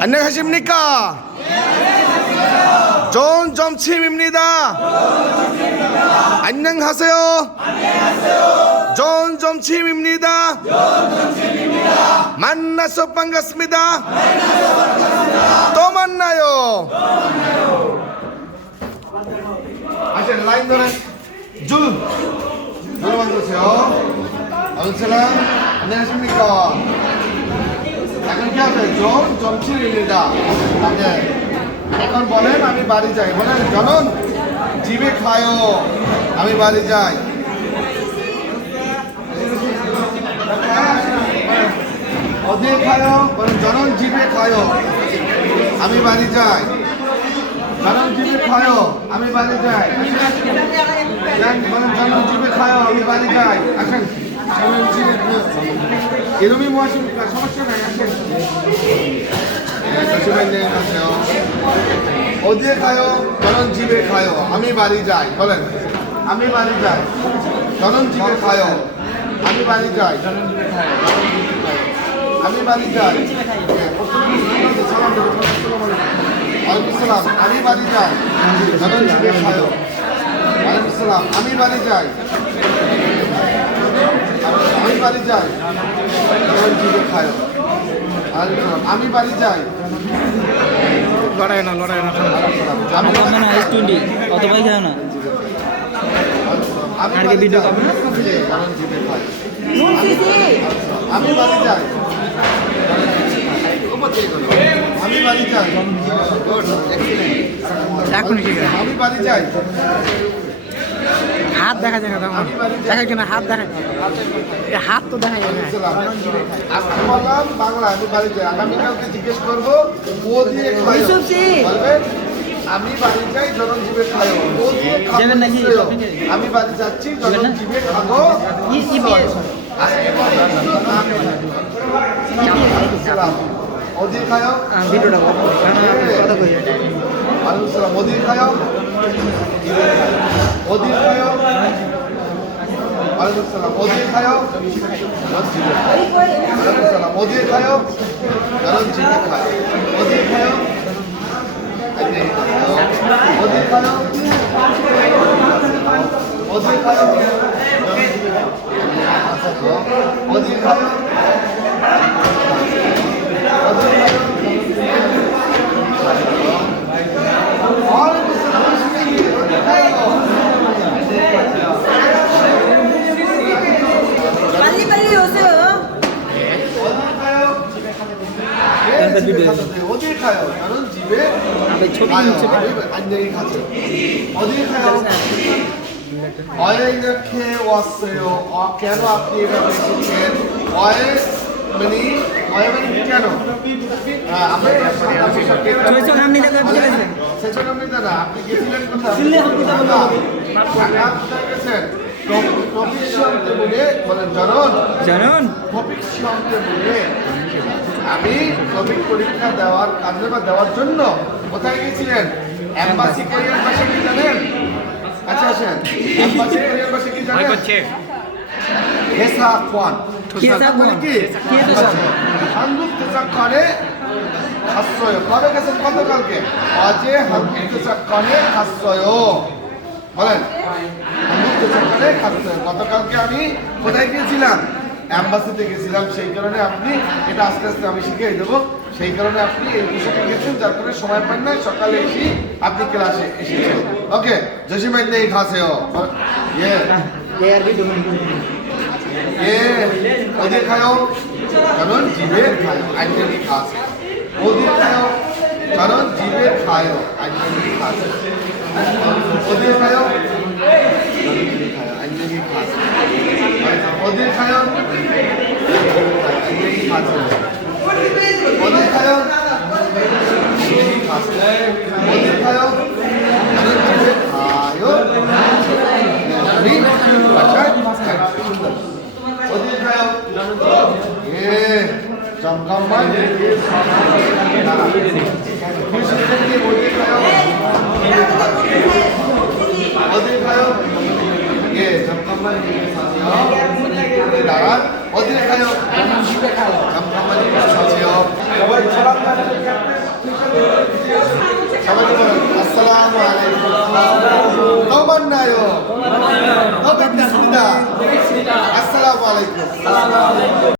안녕하십니까? 좋은 점침입니다. 안녕하세요. 좋은 점침입니다. 만나서 반갑습니다. 또 만나요. 아시아 라인더는 줄. 줄 만드세요. 안녕하세요. 안녕하십니까? এখন কি আছে? জন জমছিলিদা তাকে এখন বলেন, আমি বাড়ি যাই। বলেন, জনন জিবে খায়ো, আমি বাড়ি যাই। অধে খায়ো, বলেন, জনন জিবে খায়ো, আমি বাড়ি যাই। জনন জিবে খায়ো, আমি বাড়ি যাই। বলেন, জনন জিবে খায়ো, আমি বাড়ি যাই। আসেন। এরমই মহাসিন সমস্যা নাই শুভেন্দু ওদিকে খায় ধরন জিবে খায় আমি বাড়ি যাই বলেন আমি বাড়ি যাই ধরন জিবে খায় আমি বাড়ি যাই আমি বাড়ি যাই সালাম আমি বাড়ি যাই ধরন জিবে খায় সালাম আমি বাড়ি যাই আমি বাড়ি যাই ধরন জিবে খায় আমি বাড়ি যাই। লড়াই না লড়াই না। না এস টোয়েন্টি অত ভাই খেলো না। বাড়ি ভিডিও খাই। আমি বাড়ি যাই। আমি বাড়ি যাই। এখন? আমি বাড়ি যাই। হাত দেখা যায় না তখন। দেখা যায় না হাত দেখা হাত তো দেখা যায় না। আজকে বললাম বাংলা আমি বাড়ি যাই আগামীকালকে জিজ্ঞেস করব ও দিয়ে আমি বাড়ি যাই জনন জীবে খাই ও দিয়ে খাব? আমি বাড়ি যাচ্ছি জীবে খাব ই- ই- আজকে বললাম শুধু আমি সালাম ও দিয়ে খায়ো ভিডিওটা কথা কই আলু সালাম ও দিয়ে খায়ো ও দিয়ে খায়ো আলু সালাম ও দিয়ে খায়ো আলু সালাম ও দিয়ে খায়ো গরম চিনি খায় ও দিয়ে খায়ো ও দিয়ে খায়ো ও দিয়ে খায়ো ও দিয়ে খায়ো ও খায়ও কারণ জীবে অধীর খায়ও অয়ের খেয়ে অশ্রেয় কেন আপনি এটা বেশিছেন অয় মানে অয় মানে কেন? আপনি গেছিলেন কোথায়? জানুন। আমি কোভিড পরীক্ষা দেওয়ার কাজে দেওয়ার জন্য কোথায় গিয়েছিলেন? অ্যাম্বাসি কোরিয়ার কি জানেন? আচ্ছা আসেন। অ্যাম্বাসি কোরিয়ার কি জানেন? হেসা খান হেসা খান কি? হেসা হামদুল হেসা খানে খাসয় কবে গেছেন গতকালকে বলেন। মানে গতকালকে আমি কোথায় গিয়েছিলাম? অ্যাম্বাসিতে গেছিলাম সেই কারণে আপনি এটা আস্তে আস্তে আমি শিখিয়ে দেবো। সেই কারণে আপনি এই বিষয়টা গেছেন, যার কারণে সময় পান না সকালে এসে আপনি ক্লাসে এসেছেন। ওকে জসি ভাই নেই ঘাসে ও। ইয়ে। ये मुझे खाओ খায় जीवे खाओ आइटमी खा से मुझे खाओ करण जीवे खाओ 어딜 타요? 진행이 가서 어딜 타요? 진행이 가서 어딜 타요? 어딜 가요? 예, 잠깐만. 어딜 가요? 어딜 가요? সবাই বলুন আসসালামু আলাইকুম তোমার নায়ক তোমার নায়ক আসসালামু আলাইকুম